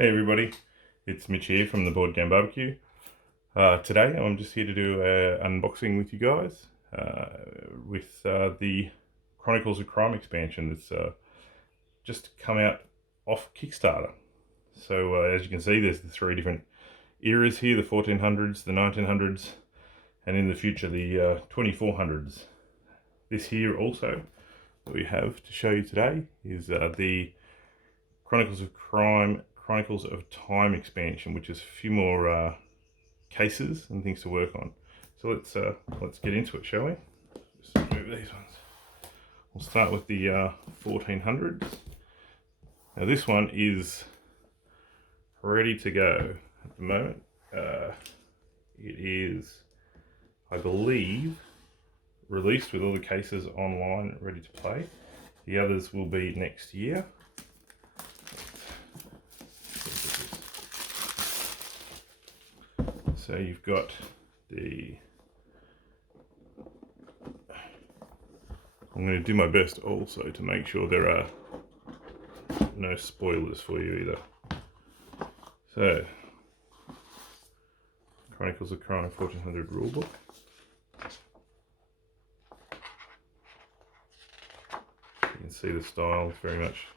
Hey everybody, it's Mitch here from the Board Game Barbecue. Today I'm just here to do an unboxing with you guys with the Chronicles of Crime expansion that's just come out off Kickstarter. So as you can see, there's the three different eras here, the 1400s, the 1900s, and in the future the 2400s. This here also that we have to show you today is the Chronicles of Crime, Chronicles of Time expansion, which is a few more cases and things to work on. So let's get into it, shall we? Just move these ones. We'll start with the 1400s. Now this one is ready to go at the moment. It is, I believe, released with all the cases online, ready to play. The others will be next year. So you've got the, I'm going to do my best also to make sure there are no spoilers for you either. So, Chronicles of Crime 1400 rulebook. You can see the style is very much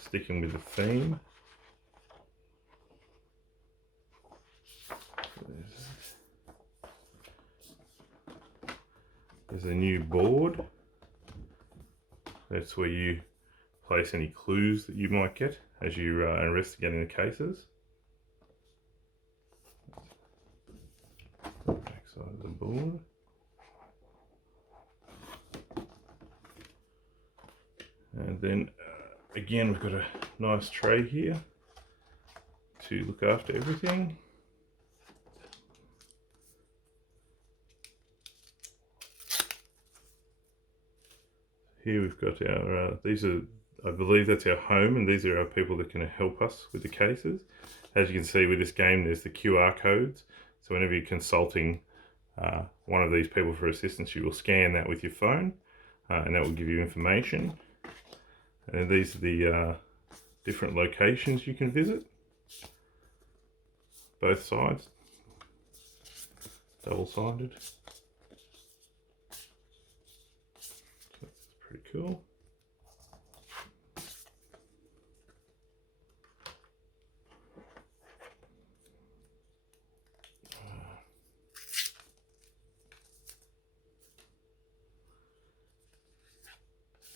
sticking with the theme. There's a new board. That's where you place any clues that you might get as you are investigating the cases. Back side of the board. And then again, we've got a nice tray here to look after everything. Here we've got our, these are, I believe that's our home, and these are our people that can help us with the cases. As you can see with this game, there's the QR codes. So whenever you're consulting one of these people for assistance, you will scan that with your phone, and that will give you information. And these are the different locations you can visit. Both sides, double-sided. Pretty cool.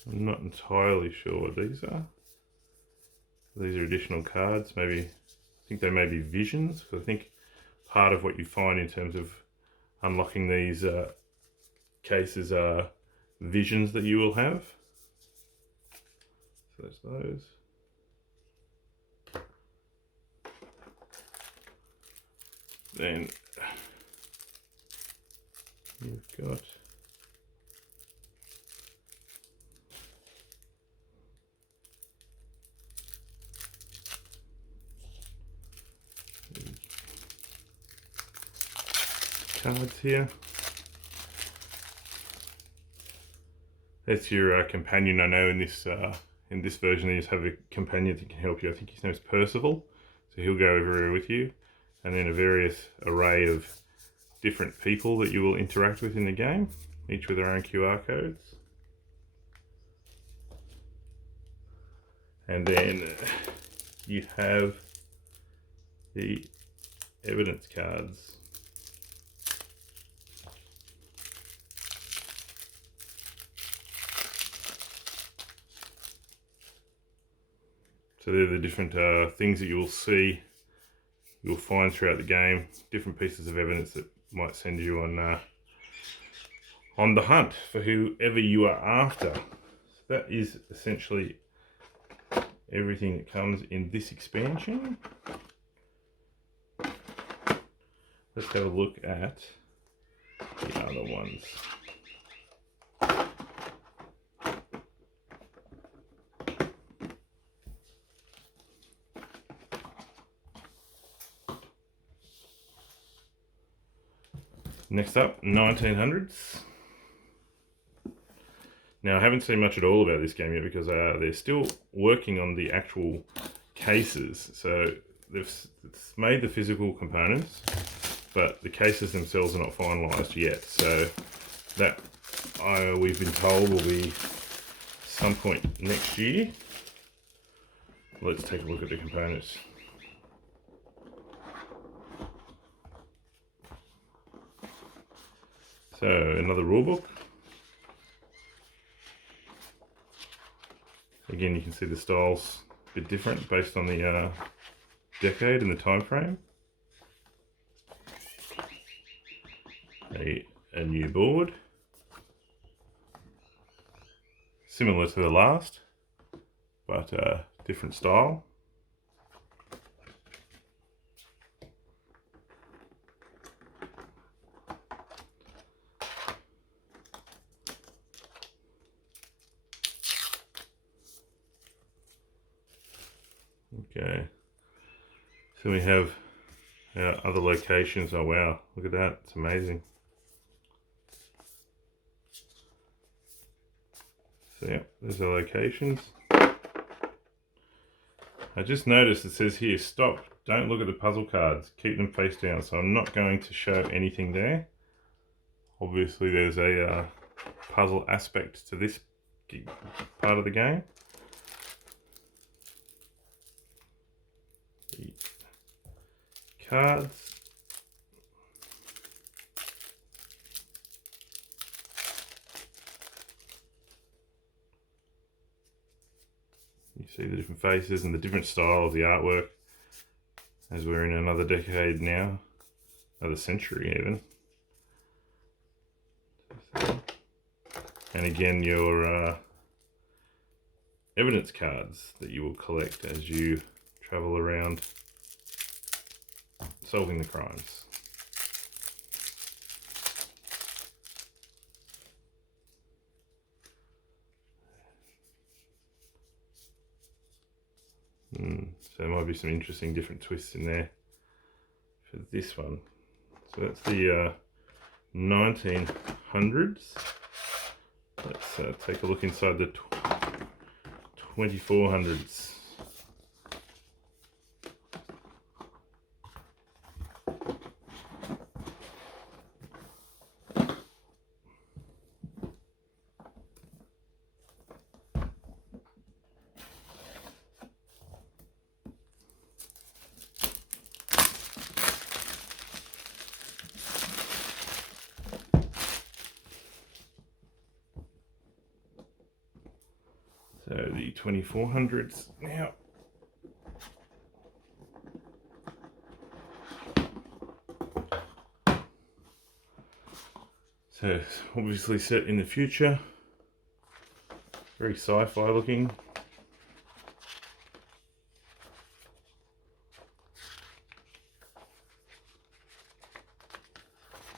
I'm not entirely sure what these are. These are additional cards. Maybe, I think they may be visions, because I think part of what you find in terms of unlocking these cases are visions that you will have. So there's those. Then you've got cards here. That's your companion. I know in this version you just have a companion that can help you. I think his name's Percival, so he'll go everywhere with you. And then a various array of different people that you will interact with in the game, each with their own QR codes. And then you have the evidence cards. So they're the different things that you will see, you'll find throughout the game, different pieces of evidence that might send you on the hunt for whoever you are after. So that is essentially everything that comes in this expansion. Let's have a look at the other ones. Next up, 1900s. Now, I haven't seen much at all about this game yet because they're still working on the actual cases. So it's made the physical components, but the cases themselves are not finalised yet. So that we've been told will be some point next year. Let's take a look at the components. So another rulebook. Again, you can see the style's a bit different based on the decade and the time frame. A new board, similar to the last, but different style. Okay, so we have our other locations. Oh wow, look at that, it's amazing. So yeah, there's our locations. I just noticed it says here, stop, don't look at the puzzle cards, keep them face down. So I'm not going to show anything there. Obviously there's a puzzle aspect to this part of the game. The cards. You see the different faces and the different style of the artwork, as we're in another decade now, another century even. And again, your evidence cards that you will collect as you travel around solving the crimes. So there might be some interesting different twists in there for this one. So that's the 1900s. Let's take a look inside the 2400s. So the 2400s now. So obviously set in the future, very sci-fi looking.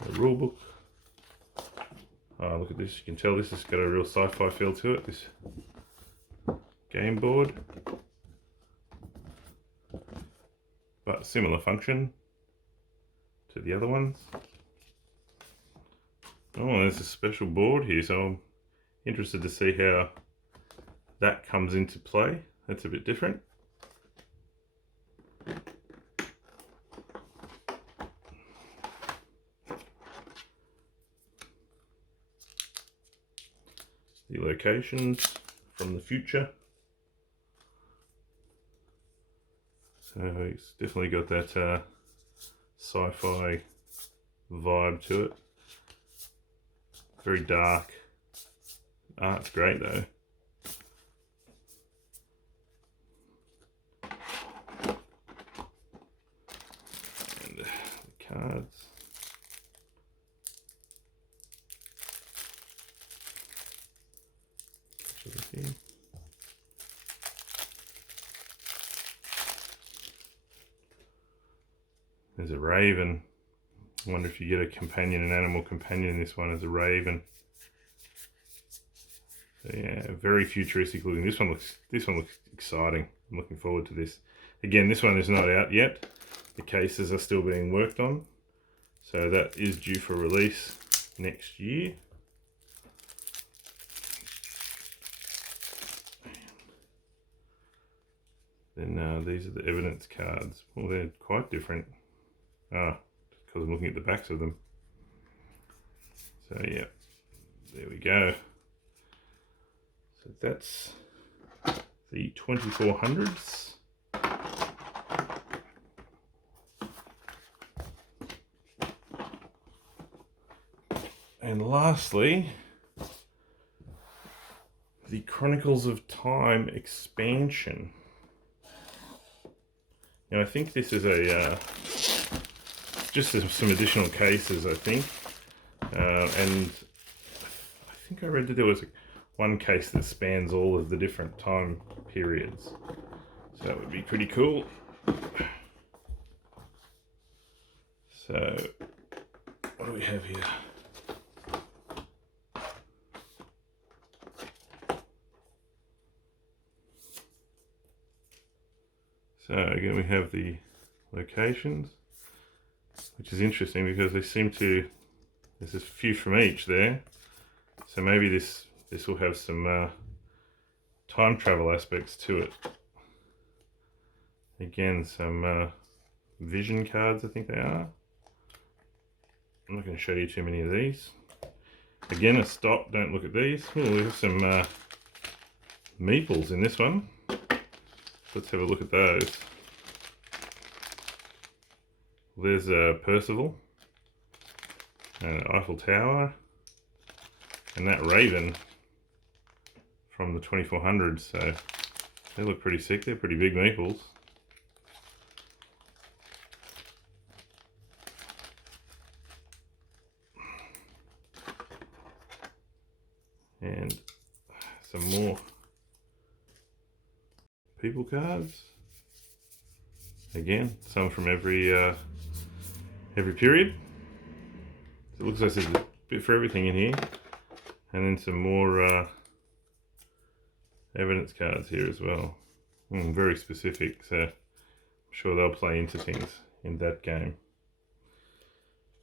A rule book. Oh, look at this, you can tell this has got a real sci-fi feel to it, this game board, but similar function to the other ones. Oh, there's a special board here, so I'm interested to see how that comes into play. That's a bit different. The locations from the future. So it's definitely got that sci-fi vibe to it. Very dark. Art's great though. And the cards. There's a raven. I wonder if you get a companion, an animal companion in this one as a raven. So yeah, very futuristic looking. This one looks exciting. I'm looking forward to this. Again, this one is not out yet. The cases are still being worked on. So that is due for release next year. Then these are the evidence cards. Well, they're quite different. Because I'm looking at the backs of them. So yeah, there we go. So that's the 2400s. And lastly, the Chronicles of Time expansion. And I think this is a just some additional cases, I think. And I think I read that there was one case that spans all of the different time periods. So that would be pretty cool. So, what do we have here? So again, we have the locations, which is interesting because they seem to, there's a few from each there. So maybe this will have some time travel aspects to it. Again, some vision cards, I think they are. I'm not going to show you too many of these. Again, a stop, don't look at these. Oh, we have some meeples in this one. Let's have a look at those. There's Percival, Eiffel Tower, and that Raven from the 2400s. So they look pretty sick. They're pretty big meeples. And some more people cards. Again, some from every period. So it looks like there's a bit for everything in here. And then some more evidence cards here as well. Very specific, so I'm sure they'll play into things in that game.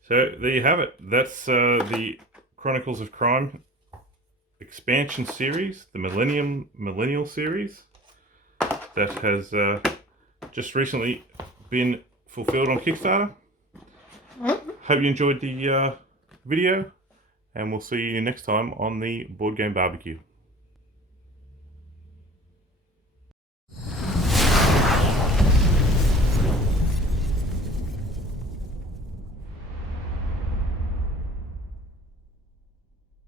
So there you have it. That's the Chronicles of Crime expansion series, the Millennial series, that has just recently been fulfilled on Kickstarter. Hope you enjoyed the video, and we'll see you next time on the Board Game Barbecue.